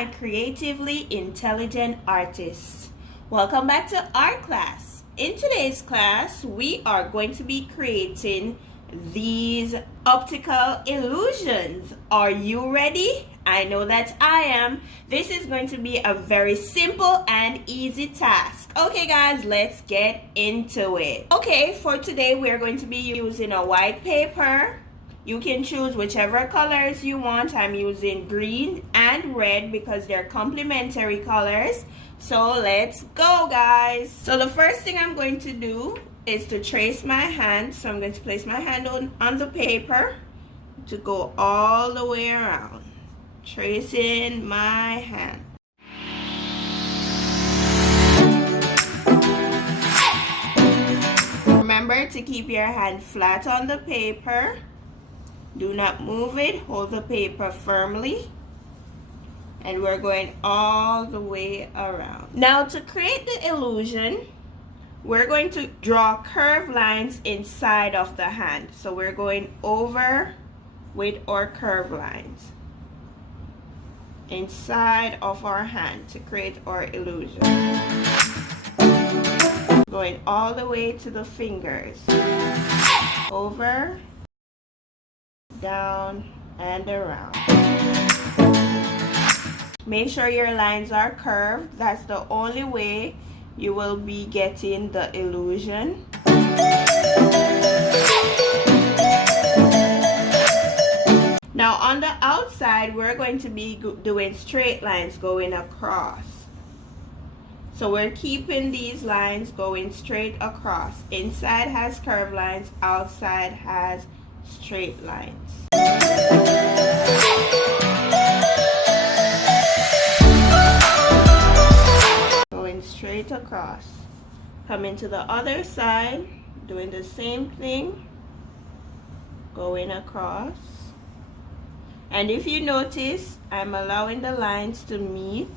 my creatively intelligent artists. Welcome back to art class. In today's class, we are going to be creating these optical illusions. Are you ready? I know that I am. This is going to be a very simple and easy task. Okay guys, let's get into it. Okay, for today we're going to be using a white paper. You can choose whichever colors you want. I'm using green and red because they're complementary colors. So let's go guys. So the first thing I'm going to do is to trace my hand. So I'm going to place my hand on the paper to go all the way around, tracing my hand. Remember to keep your hand flat on the paper. Do not move it. Hold the paper firmly. And we're going all the way around. Now to create the illusion, we're going to draw curved lines inside of the hand. So we're going over with our curved lines inside of our hand to create our illusion. Going all the way to the fingers. Over, down, and around. Make sure your lines are curved. That's the only way you will be getting the illusion. Now on the outside, we're going to be doing straight lines going across. So we're keeping these lines going straight across. Inside has curved lines, outside has straight lines. Going straight across. Coming to the other side, doing the same thing, going across. And if you notice, I'm allowing the lines to meet.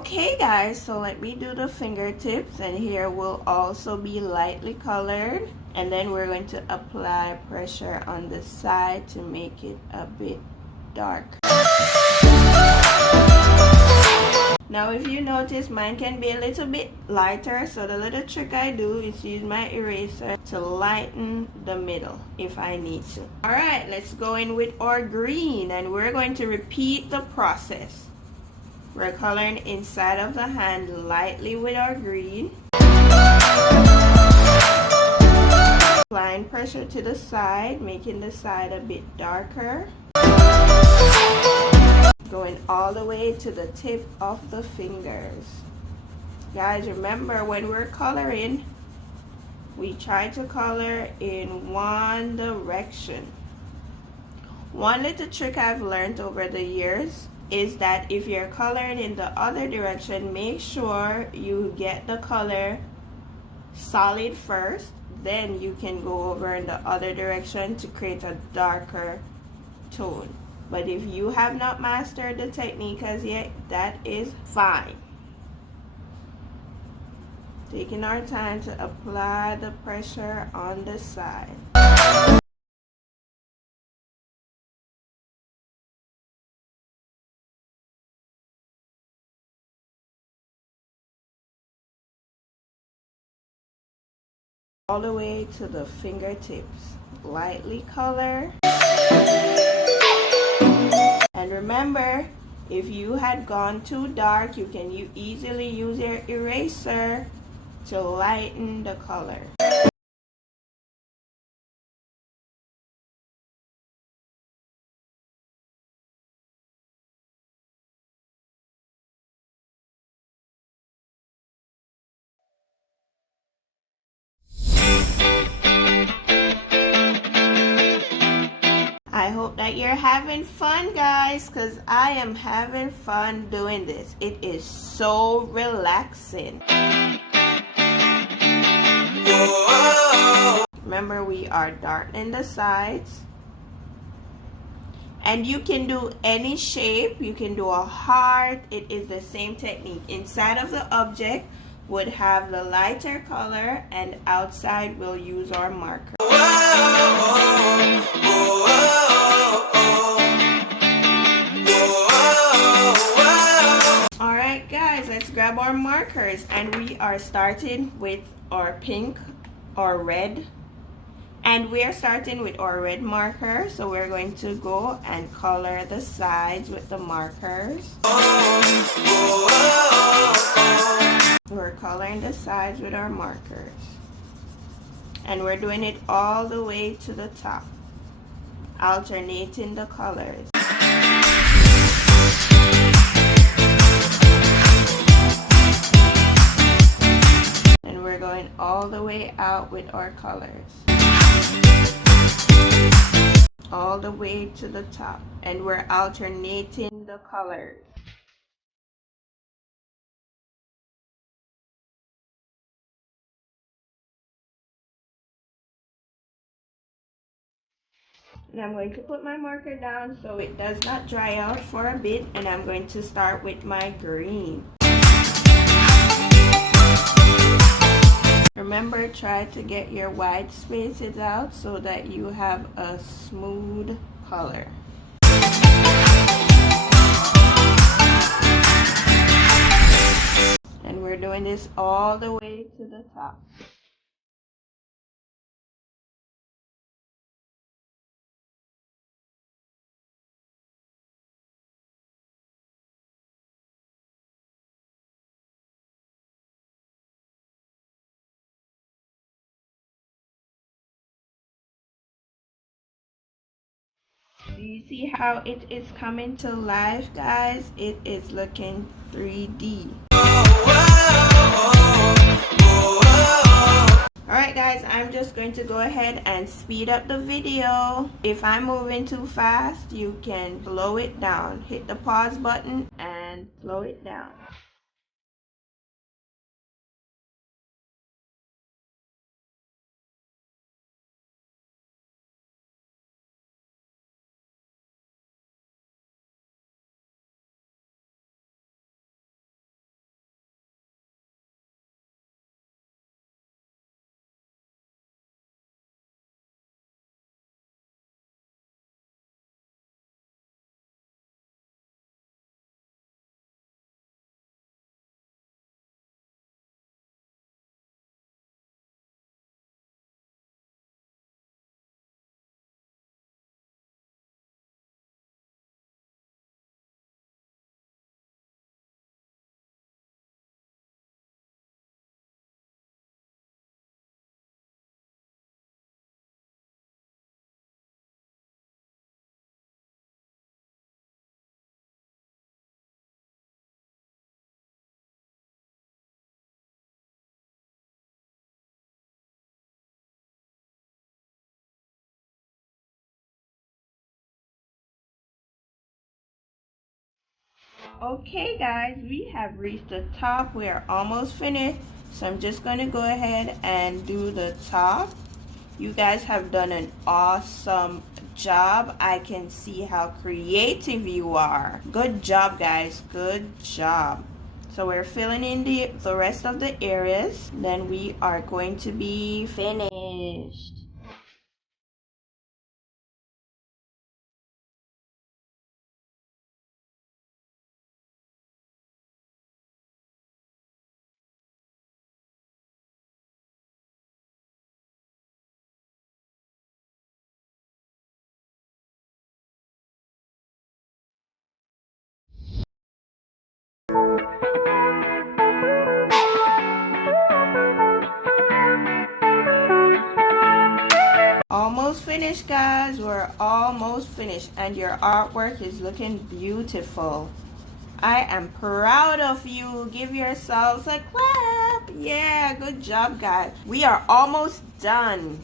Okay guys, so let me do the fingertips, and here will also be lightly colored, and then we're going to apply pressure on the side to make it a bit dark. Now if you notice, mine can be a little bit lighter, so the little trick I do is use my eraser to lighten the middle if I need to. Alright, let's go in with our green, and we're going to repeat the process. We're coloring inside of the hand lightly with our green. Applying pressure to the side, making the side a bit darker. Going all the way to the tip of the fingers. Guys, remember when we're coloring, we try to color in one direction. One little trick I've learned over the years is that if you're coloring in the other direction, make sure you get the color solid first, then you can go over in the other direction to create a darker tone. But if you have not mastered the technique as yet, that is fine. Taking our time to apply the pressure on the side. All the way to the fingertips. Lightly color. And remember, if you had gone too dark, you can easily use your eraser to lighten the color. I hope that you're having fun, guys, because I am having fun doing this. It is so relaxing. Whoa. Remember, we are darkening the sides. And you can do any shape. You can do a heart. It is the same technique. Inside of the object would have the lighter color, and outside we'll use our marker. Alright guys, let's grab our markers, and we are starting with our pink or red. And we are starting with our red marker, so we're going to go and color the sides with the markers. We're coloring the sides with our markers. And we're doing it all the way to the top, alternating the colors. And we're going all the way out with our colors. All the way to the top, and we're alternating the colors. And I'm going to put my marker down so it does not dry out for a bit, and I'm going to start with my green. Remember, try to get your white spaces out so that you have a smooth color. And we're doing this all the way to the top. Do you see how it is coming to life, guys? It is looking 3D. Alright guys, I'm just going to go ahead and speed up the video. If I'm moving too fast, you can slow it down. Hit the pause button and slow it down. Okay guys, we have reached the top. We are almost finished. So I'm just going to go ahead and do the top. You guys have done an awesome job. I can see how creative you are. Good job guys, good job. So we're filling in the rest of the areas. Then we are going to be finished. Almost finished guys, we're almost finished and your artwork is looking beautiful. I am proud of you. Give yourselves a clap. Yeah, good job guys. We are almost done.